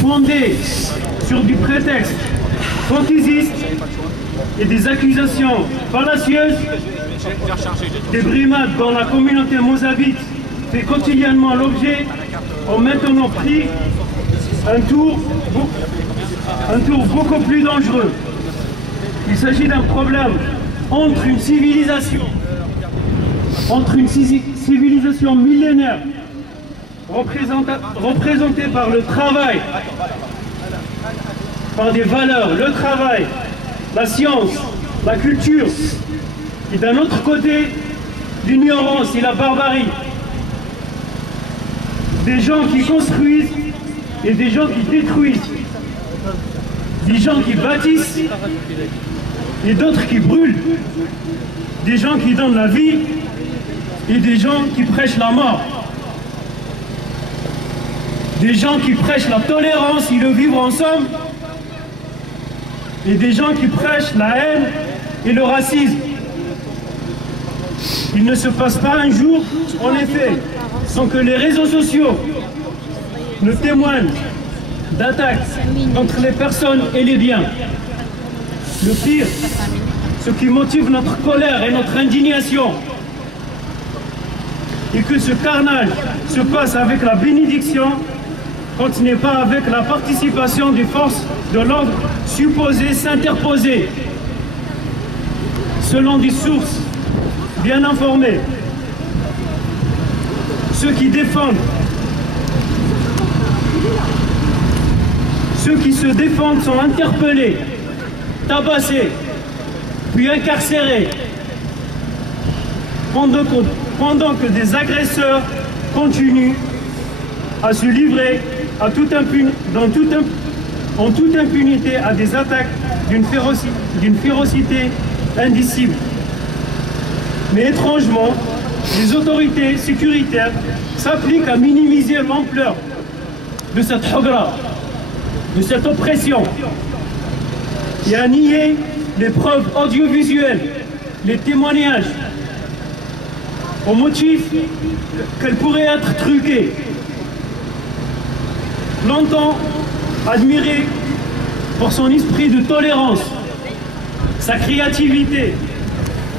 Fondée sur du prétexte fantaisiste et des accusations fallacieuses, des brimades dont la communauté mozabite fait quotidiennement l'objet ont maintenant pris un tour beaucoup plus dangereux. Il s'agit d'un problème entre une civilisation millénaire représentée par le travail, par des valeurs, le travail, la science, la culture, et d'un autre côté, l'ignorance et la barbarie. Des gens qui construisent et des gens qui détruisent, des gens qui bâtissent et d'autres qui brûlent, des gens qui donnent la vie et des gens qui prêchent la mort, des gens qui prêchent la tolérance et le vivre ensemble, et des gens qui prêchent la haine et le racisme. Il ne se passe pas un jour, en effet, sans que les réseaux sociaux ne témoignent d'attaques entre les personnes et les biens. Le pire, ce qui motive notre colère et notre indignation, et que ce carnage se passe avec la bénédiction, quand ce n'est pas avec la participation des forces de l'ordre supposées s'interposer. Selon des sources bien informées, ceux qui se défendent sont interpellés, tabassés, puis incarcérés, pendant que des agresseurs continuent à se livrer en toute impunité à des attaques d'une férocité indicible. Mais étrangement, les autorités sécuritaires s'appliquent à minimiser l'ampleur de cette hogra, de cette oppression, et à nier les preuves audiovisuelles, les témoignages, au motif qu'elles pourraient être truquées. Longtemps admiré pour son esprit de tolérance, sa créativité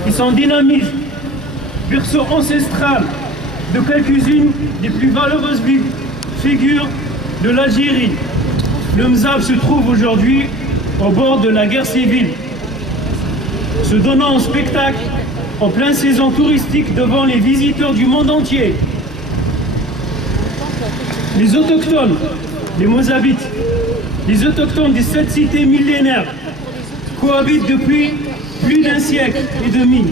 et son dynamisme, berceau ancestral de quelques-unes des plus valeureuses figures de l'Algérie, le Mzab se trouve aujourd'hui au bord de la guerre civile, se donnant en spectacle en pleine saison touristique devant les visiteurs du monde entier. Les autochtones, les Mozabites, les autochtones des 7 cités millénaires cohabitent depuis plus d'un siècle et demi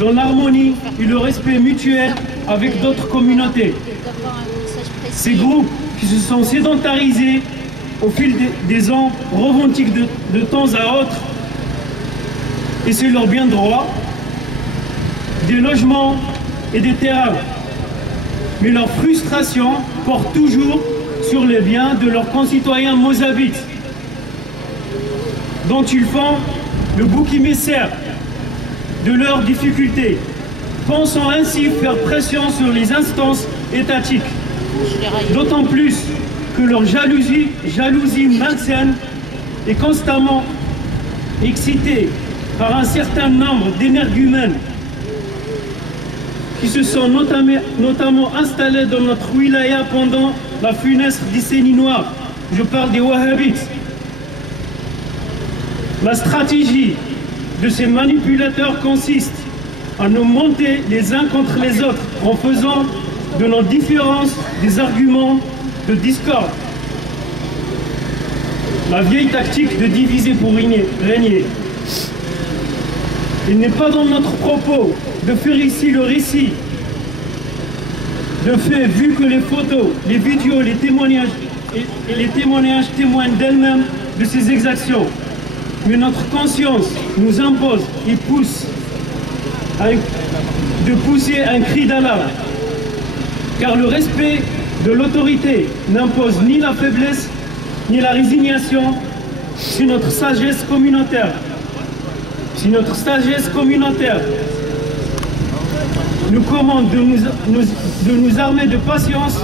dans l'harmonie et le respect mutuel avec d'autres communautés. Ces groupes qui se sont sédentarisés au fil des ans revendiquent de temps à autre, et c'est leur bien droit, des logements et des terrains. Mais leur frustration porte toujours sur les biens de leurs concitoyens mozabites, dont ils font le bouc émissaire de leurs difficultés, pensant ainsi faire pression sur les instances étatiques. D'autant plus que leur jalousie malsaine est constamment excitée par un certain nombre d'énergumènes qui se sont notamment installés dans notre wilaya pendant la funeste décennie noire. Je parle des Wahhabites. La stratégie de ces manipulateurs consiste à nous monter les uns contre les autres en faisant de nos différences des arguments de discorde. La vieille tactique de diviser pour régner. Il n'est pas dans notre propos de faire ici le récit de fait, vu que les photos, les vidéos, les témoignages et les témoignages témoignent d'elles-mêmes de ces exactions. Mais notre conscience nous impose et pousse de pousser un cri d'alarme. Car le respect de l'autorité n'impose ni la faiblesse ni la résignation, c'est notre sagesse communautaire. C'est notre sagesse communautaire nous commande de nous armer de patience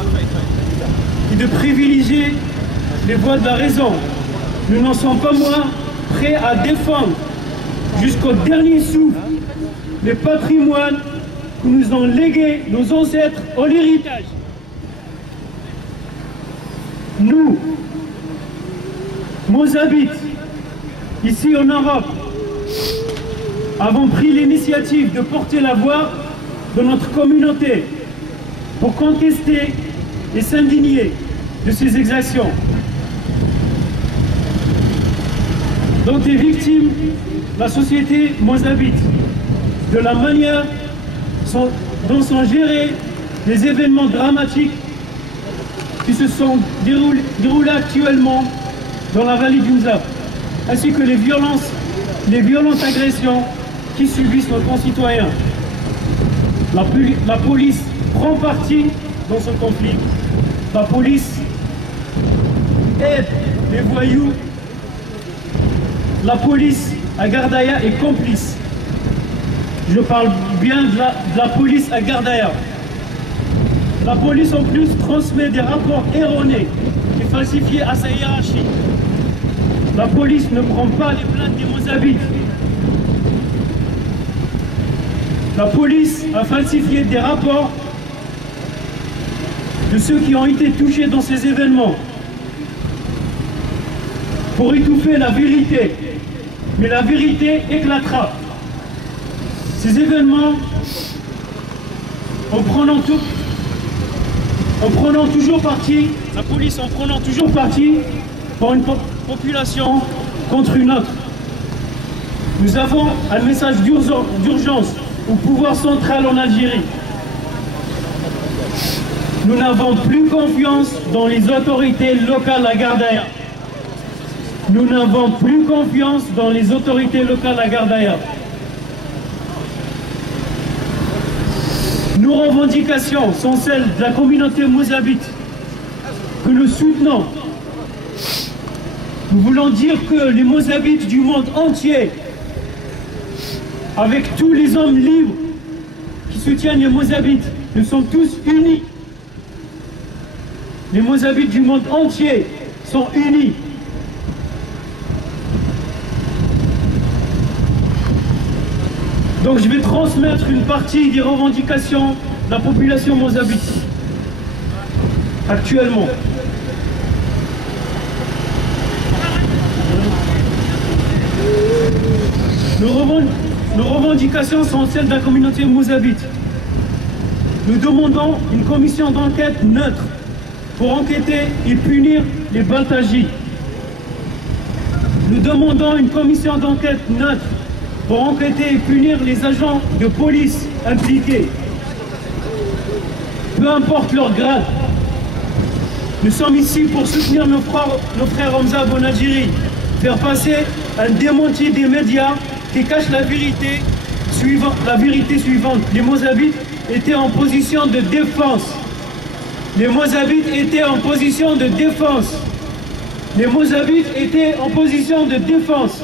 et de privilégier les voies de la raison. Nous n'en sommes pas moins prêts à défendre jusqu'au dernier souffle les patrimoines que nous ont légués nos ancêtres en héritage. Nous, Mozabites, ici en Europe, avons pris l'initiative de porter la voix de notre communauté pour contester et s'indigner de ces exactions, dont est victime la société mozabite, de la manière dont sont gérés les événements dramatiques qui se sont déroulés actuellement dans la vallée du Mzab, ainsi que les violentes agressions qui subissent nos concitoyens. La police prend parti dans ce conflit. La police aide les voyous. La police à Gardaïa est complice. Je parle bien de la police à Gardaïa. La police en plus transmet des rapports erronés et falsifiés à sa hiérarchie. La police ne prend pas les plaintes des Mozabites. La police a falsifié des rapports de ceux qui ont été touchés dans ces événements pour étouffer la vérité. Mais la vérité éclatera. Ces événements, en prenant toujours parti, la police en prenant toujours parti pour une population contre une autre. Nous avons un message d'urgence au pouvoir central en Algérie. Nous n'avons plus confiance dans les autorités locales à Gardaïa. Nous n'avons plus confiance dans les autorités locales à Gardaïa. Nos revendications sont celles de la communauté mozabite que nous soutenons. Nous voulons dire que les Mozabites du monde entier, avec tous les hommes libres qui soutiennent les Mozabites, nous sommes tous unis. Les Mozabites du monde entier sont unis. Donc je vais transmettre une partie des revendications de la population mozabite actuellement. Nos revendications sont celles de la communauté mozabite. Nous demandons une commission d'enquête neutre pour enquêter et punir les Baltagis. Nous demandons une commission d'enquête neutre pour enquêter et punir les agents de police impliqués, peu importe leur grade. Nous sommes ici pour soutenir nos frères Hamza en Algérie, faire passer un démenti des médias qui cache la vérité suivante. Les Mozabites étaient en position de défense. Les Mozabites étaient en position de défense. Les Mozabites étaient en position de défense.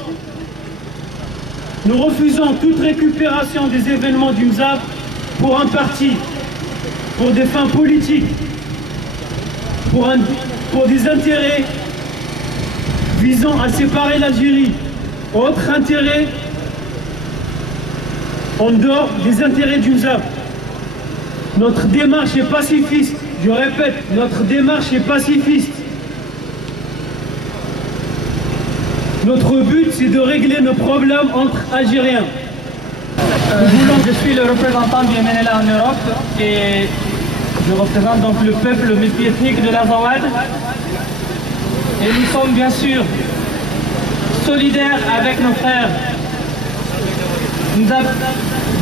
Nous refusons toute récupération des événements du Mzab pour un parti, pour des fins politiques, pour des intérêts visant à séparer l'Algérie. Autre intérêt en dehors des intérêts du Mzab. Notre démarche est pacifiste. Je répète, notre démarche est pacifiste. Notre but, c'est de régler nos problèmes entre Algériens. Je suis le représentant du MNLA en Europe et je représente donc le peuple multiethnique de l'Azawad. Et nous sommes bien sûr solidaires avec nos frères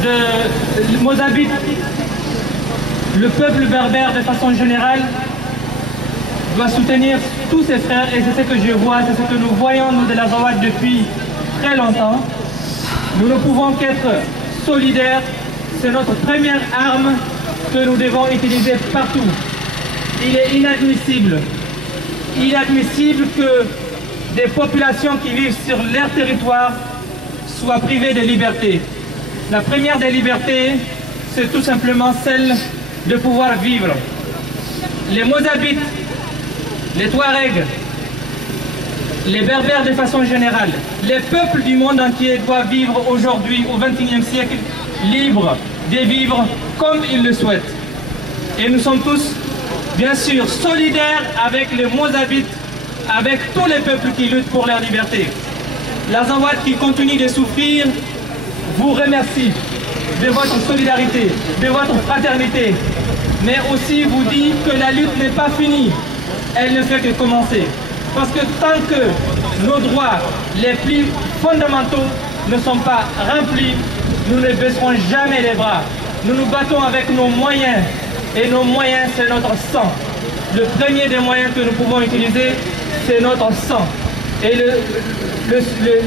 de Mozambique, le peuple berbère de façon générale doit soutenir tous ses frères et c'est ce que je vois, c'est ce que nous voyons nous de l'Azawad depuis très longtemps. Nous ne pouvons qu'être solidaires, c'est notre première arme que nous devons utiliser partout. Il est inadmissible que des populations qui vivent sur leur territoire soient privées de liberté. La première des libertés, c'est tout simplement celle de pouvoir vivre. Les Mozabites, les Touaregs, les Berbères de façon générale, les peuples du monde entier doivent vivre aujourd'hui au XXIe siècle libres de vivre comme ils le souhaitent. Et nous sommes tous, bien sûr, solidaires avec les Mozabites, avec tous les peuples qui luttent pour leur liberté. L'Azawad qui continue de souffrir vous remercie de votre solidarité, de votre fraternité, mais aussi vous dit que la lutte n'est pas finie, elle ne fait que commencer. Parce que tant que nos droits les plus fondamentaux ne sont pas remplis, nous ne baisserons jamais les bras. Nous nous battons avec nos moyens, et nos moyens, c'est notre sang. Le premier des moyens que nous pouvons utiliser, c'est notre sang. Et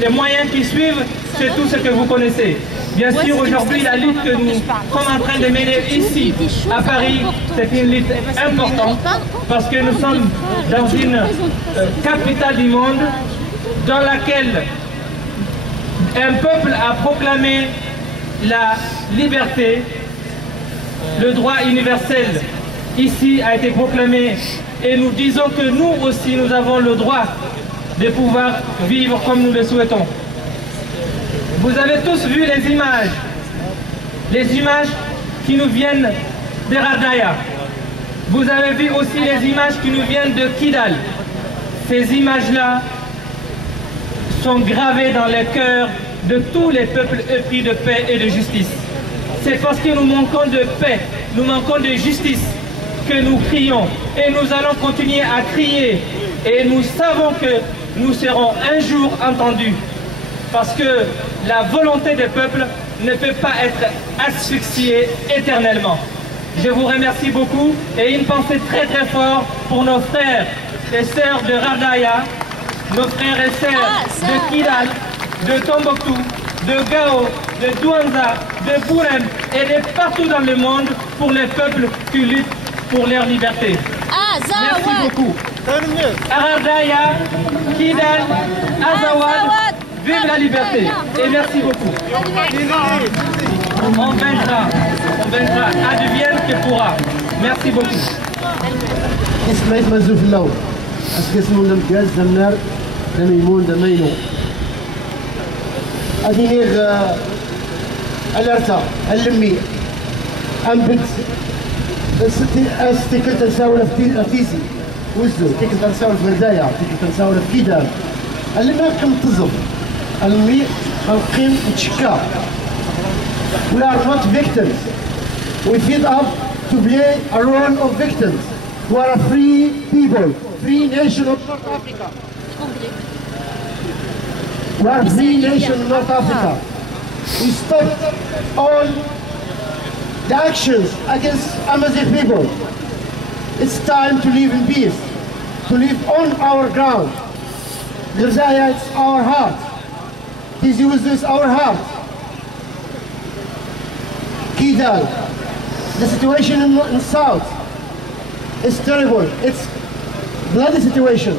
les moyens qui suivent, c'est tout ce que vous connaissez. Bien sûr, aujourd'hui, la lutte que nous sommes en train de mener ici, à Paris, c'est une lutte importante parce que nous sommes dans une capitale du monde dans laquelle un peuple a proclamé la liberté, le droit universel ici a été proclamé et nous disons que nous aussi, nous avons le droit de pouvoir vivre comme nous le souhaitons. Vous avez tous vu les images qui nous viennent de Rardaya. Vous avez vu aussi les images qui nous viennent de Kidal. Ces images-là sont gravées dans les cœurs de tous les peuples épris de paix et de justice. C'est parce que nous manquons de paix, nous manquons de justice que nous crions. Et nous allons continuer à crier. Et nous savons que nous serons un jour entendus. Parce que la volonté des peuples ne peut pas être asphyxiée éternellement. Je vous remercie beaucoup et une pensée très très forte pour nos frères et sœurs de Rardaya, nos frères et sœurs de Kidal, de Tombouctou, de Gao, de Douanza, de Bourem et de partout dans le monde pour les peuples qui luttent pour leur liberté. Merci beaucoup. Rardaya, Kidal, Azawad, vive la liberté et merci beaucoup. On vaincra, advienne que pourra. Merci beaucoup. اسمعت مزوف اللو اسكسمون دم كاز دم نار دم يمون دم مينو ادينيغ الارتا اللمي ام بنت استي كنت نساول في تيسي وزو كنت نساول في بردايا كنت نساول في كيدان اللي ما كان تزم اللي القيم تشكا we are not victims we feed up to play a role of victims. We are a free people, free nation of North Africa. We are a free nation of North Africa. We stopped all the actions against Amazigh people. It's time to live in peace, to live on our ground. Gerzaya, it's our heart. Tizi Ouzou is our heart. Kidal, the situation in South, it's terrible. It's bloody situation.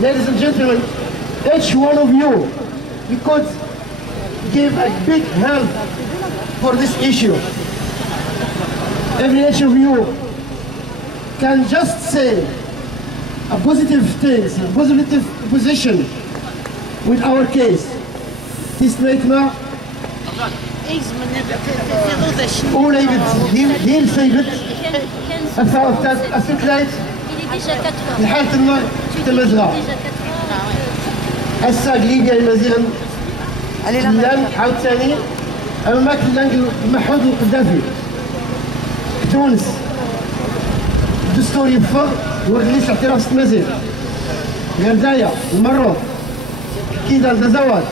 Ladies and gentlemen, each one of you could give a big help for this issue. Every each of you can just say a positive things, a positive position with our case. This نيتنا أولى يبت ديل سيبت السكلايت الحالة النار تمزغة هسا ليبيا المزيغن لان عاود ثاني أمامك لان محمود القذافي تونس الدستور يفر ورليس اعتراف ستمازيغ غردايا المروك كيدا التزاوج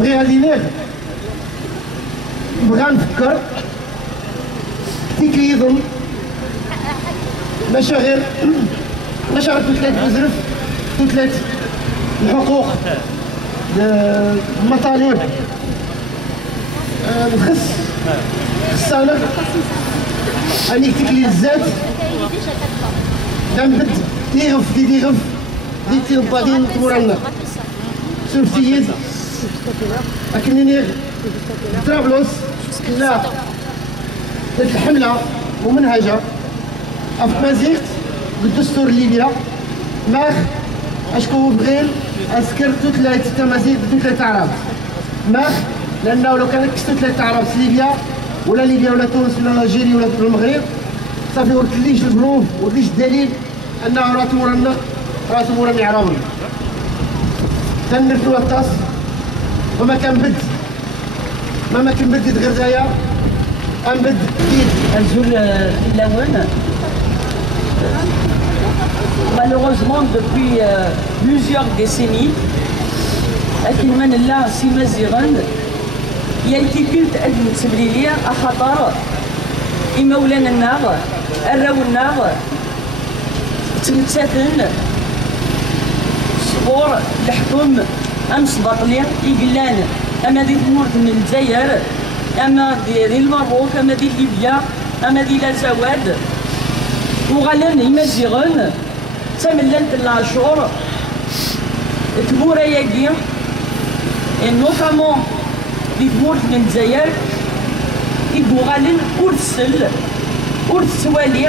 بغي غادي ناخد بغا نفكر كي يظن مشاغل توتلات بزرف توتلات الحقوق المطالب خصنا اني تكلي الزاد دنبت ديغف ديتي البادين تمورنا سوف سيد أكنني طرابلس لا هذه الحملة ممنهجة أفمازيغ بالدستور الليبيا ماخ أشكو بغيل أسكر توتلا تمازيغ توتلا تعرف ماخ لأنه لو كانت كستو ثلاث تعرف ليبيا ولا ليبيا ولا تونس ولا الجيري ولا المغرب صافي ورتليش البروف ورتليش الدليل أنه راتو مورا يعرفون تنرفلو الطاس وما كان بد ما كان بدد غير زايا أم بد كيد الزول اللون malheureusement depuis plusieurs décennies لكن من الله سيما زيغن يلتي كنت أدن تبليلية أخطر إمولانا النار الراو النار تمتثن صبور الحكم أمس بطلي إقلان أما دي المورد من الجزائر أما دي المروك أما دي ليبيا أما دي لازواد وغالن يمزيغن تمللت العشور تمورا ياكي نوتامون دي المورد من الجزائر يبغالن أول سوالي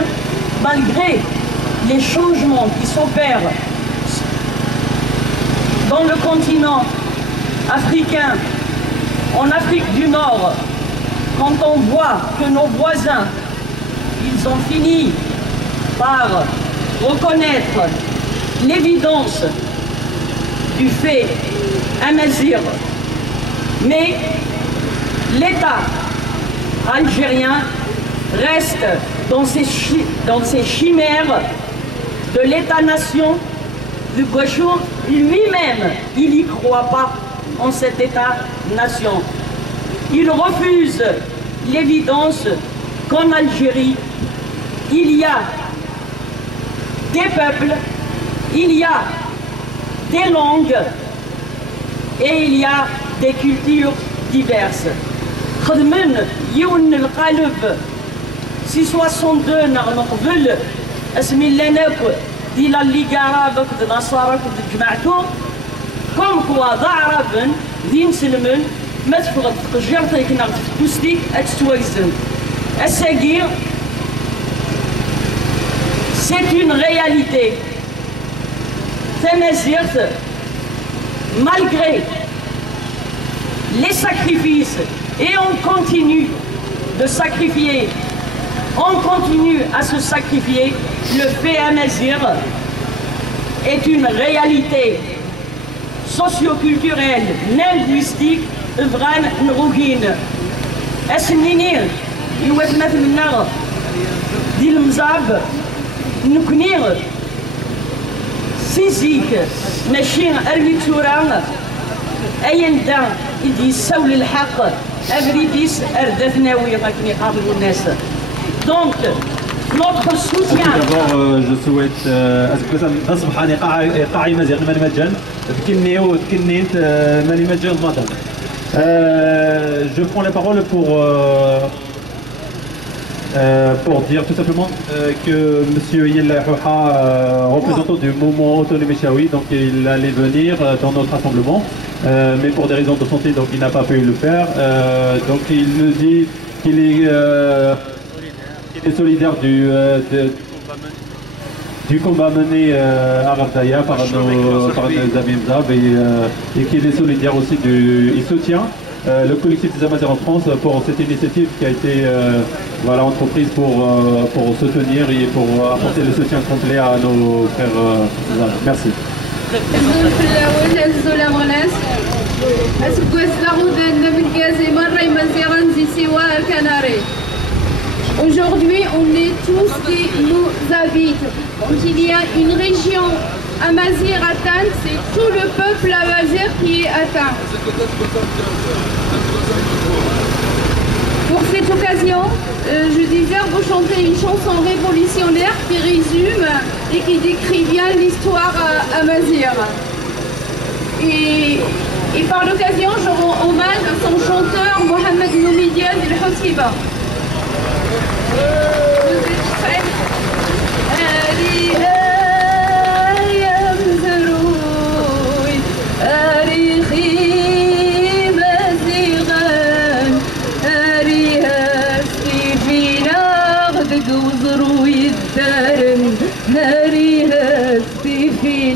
malgré les changements qui s'opèrent dans le continent africain, en Afrique du Nord, quand on voit que nos voisins, ils ont fini par reconnaître l'évidence du fait amazigh, mais l'État algérien reste dans ses chimères de l'État-nation. Le Bachir lui-même, il n'y croit pas en cet État-nation. Il refuse l'évidence qu'en Algérie, il y a des peuples, il y a des langues et il y a des cultures diverses. خدمن يون القالب سي 62 نقبل اسمي لناك ديال اللي قرابك د نصارك د جماعتو كوم كوا ضعربن دين سلمن ما تفقد تقجرتك نغت توستيك اتتوازن الساقي c'est une réalité. Tamazirt, malgré les sacrifices, et on continue de sacrifier, on continue à se sacrifier, le fait amazir est une réalité socio-culturelle, linguistique, vran nrougine. Asnini, يوثمت من النار ديال المزاب نكنير سيزيك ماشي ارميتورا اين دا يدي يساول الحق ابريديس اردثناوي غاكني يقابلوا الناس دونك notre soutien. D'abord, je souhaite نصبح قاعي مزيغ ماني مجان تكني وتكنيت ماني مجان مدن. Je prends la parole pour dire tout simplement que M. Yella Houha, représentant du mouvement Autonomie Chaoui, donc il allait venir dans notre rassemblement, mais pour des raisons de santé, donc il n'a pas pu le faire. Donc il nous dit qu'il est solidaire du combat mené à Rabdaya par nos amis Mzab et qu'il est solidaire aussi il soutient le collectif des Amazirs en France pour cette initiative qui a été entreprise pour soutenir et pour apporter le soutien complet à nos frères. Merci. Aujourd'hui, on est tous qui nous habitent. Donc il y a une région amazigh atteinte, c'est tout le peuple amazigh qui est atteint. Pour cette occasion, je désire vous chanter une chanson révolutionnaire qui résume et qui décrit bien l'histoire amazigh. Et par l'occasion, je rends hommage à son chanteur Mohamed Noumidiane El Houssiba.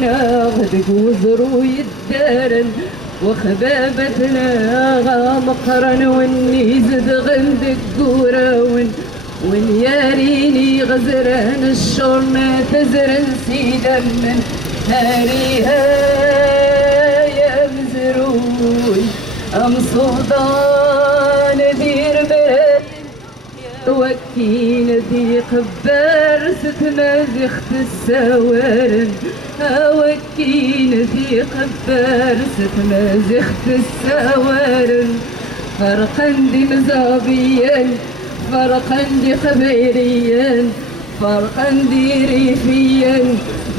غدق وزرو يدارن وخبابتنا غامقرن والنيزد غندق قراون ونياريني غزران الشرنا تزرن سيدا من هاريها يا مزروي أم صودان دير بال وكين ذي قبار ستمازخت السوارن وكين ذي قبار ستمازخت السوارن فرقا دي مزابيا فرقا دي قبيليا فرقا دي ريفيا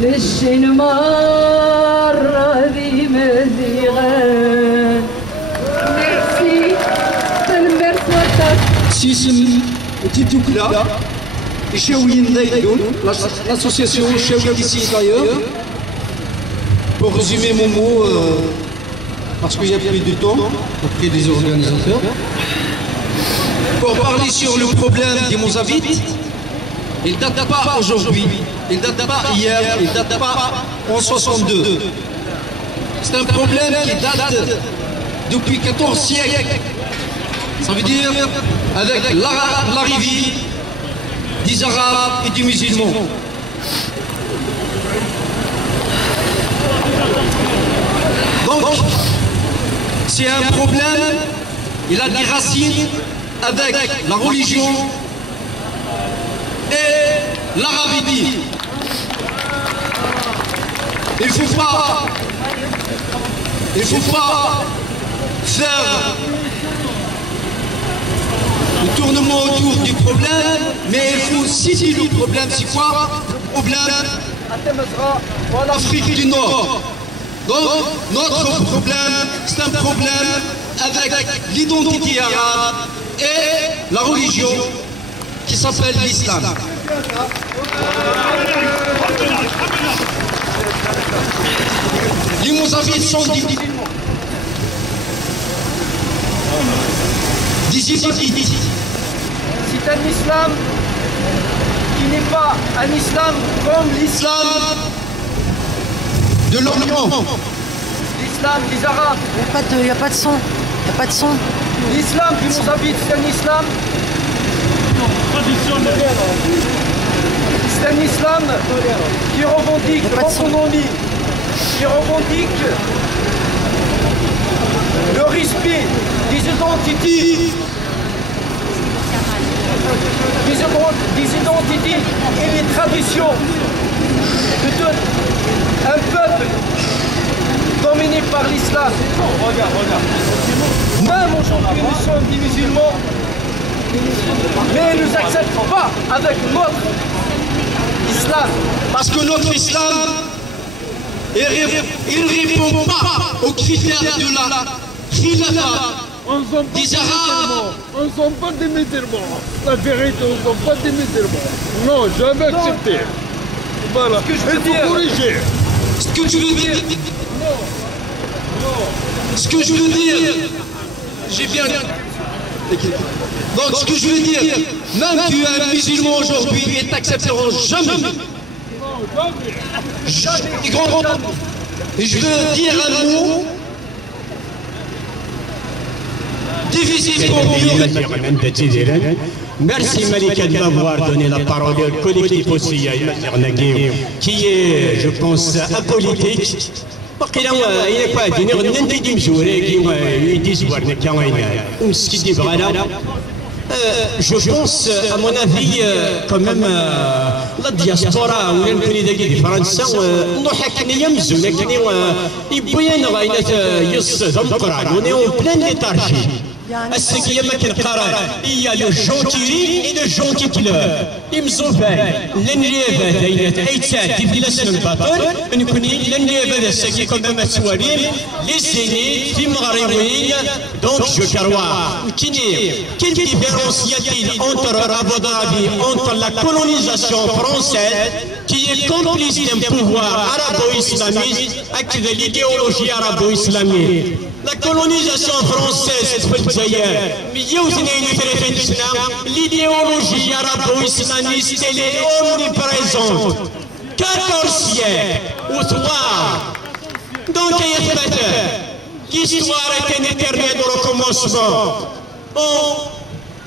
للشن مرة ذي مزيغان ميرسي سيسم تيتوكلا Chaouine Daïdoun, l'association Chaouine ici d'ailleurs. Pour résumer mon mot, parce qu'il n'y a plus de temps auprès des organisateurs, pour parler sur le problème des Mozavites, il ne date pas aujourd'hui, il ne date pas hier, il ne date pas en 62. C'est un problème qui date depuis 14 siècles. Ça veut dire avec l'arrivée des Arabes et des musulmans. Donc, c'est un problème, il a des racines avec la religion et l'arabie. Il ne faut pas faire le tournement autour du problème, mais il faut citer le problème. C'est quoi le problème? L'Afrique du Nord. Donc, notre problème, c'est un problème avec l'identité arabe et la religion qui s'appelle l'islam. Les Mozavites sont des Yézidis. C'est un islam qui n'est pas un islam comme l'islam de l'Orient. L'islam des Arabes. Il n'y a pas de son. Il n'y a pas de son. L'islam des Mozavites, c'est un islam. C'est un islam qui revendique l'autonomie, qui revendique le respect des identités. Des identités et des traditions de tout un peuple dominé par l'islam. Même aujourd'hui, nous sommes des musulmans, mais ils ne nous acceptent pas avec notre islam. Parce que notre islam, il ne répond pas aux critères de la khilafa. Des Arabes. On ne sont pas des musulmans. La vérité, on ne sont pas des musulmans. Non, jamais accepté. Voilà. Il faut corriger. Ce que tu veux dire. Ce que je veux dire. J'ai bien. Donc, ce que je veux dire, même tu es un musulman aujourd'hui, ils ne t'accepteront jamais. Jamais. Et je veux dire un mot. Merci Malika de m'avoir donné la parole au collectif aussi qui est, je pense, apolitique. Il n'est pas dit, je pense, à mon avis, quand même, la diaspora ou l'impunité des Français, nous on est en pleine léthargie. Il y a le gens qui rient et le gens qui pleurent. Ils me ont fait l'enlève les aînés, donc je crois. Quelle différence y a-t-il entre Abu Dhabi, entre la colonisation française, qui est complice d'un pouvoir arabo-islamiste, avec l'idéologie arabo-islamique? La colonisation française, l'idéologie arabo-islamiste, elle est omniprésente. 14 siècles ou 3. Donc, l'histoire est un éternel recommencement. En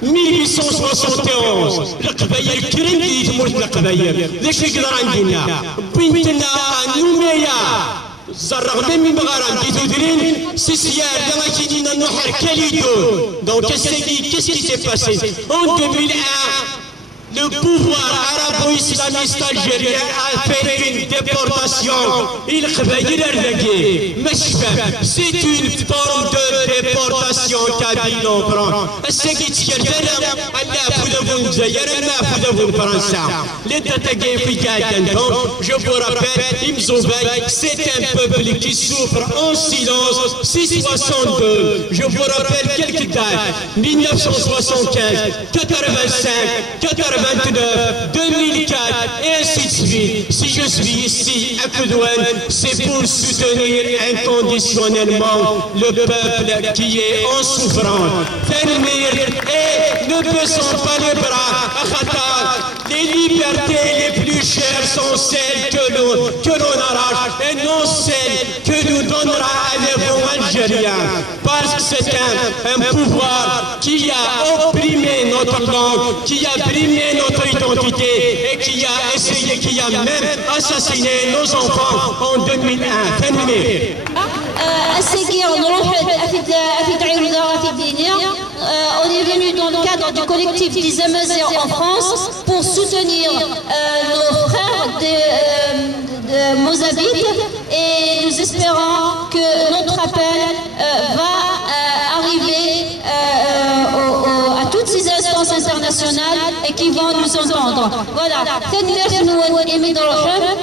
1871 القبائل الكريم اللي تموت القبائل ليش يقدر عندنا بنتنا نوميا زرغنا من مغارم qui تدرين سيسيار دما كيدينا نحر كاليدون donc qu'est-ce qui s'est passé en 2001 le pouvoir arabo-islamiste algérien a fait une déportation. C'est une forme de déportation kabyle en France. Je vous rappelle, c'est un peuple qui souffre en silence. 662. Je vous rappelle quelques dates. 1975, 85, 89, 2004 et ainsi de suite. Si je suis ici à Koudouane, c'est pour soutenir inconditionnellement le peuple qui est en souffrance. Tenir et ne baissons pas les bras. Les libertés les plus chères sont celles que l'on arrache et non celles que nous donnera à l'évent algérien. Parce que c'est un pouvoir qui a opprimé notre langue, qui a brimé notre identité et qui a essayé, qui a même assassiné nos enfants en 2001. On est venu dans le cadre du collectif des Amazirs en France pour soutenir nos frères de Mozambique et nous espérons que notre appel va arriver à toutes ces instances internationales et qui vont nous entendre. Voilà.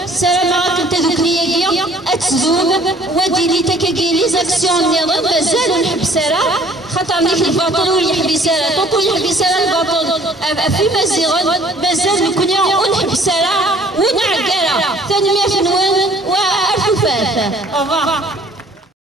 Salam عليكم تذكرية أتزوم ودي تكجيلي زكسيون نظام مازال نحبسها خاطر ليك الباطل ويحبسها طوطو يحبسها الباطل في مزيغ مازال نكونيا ونحبسها ونعقلها ثاني 100 فنوان وألف فات.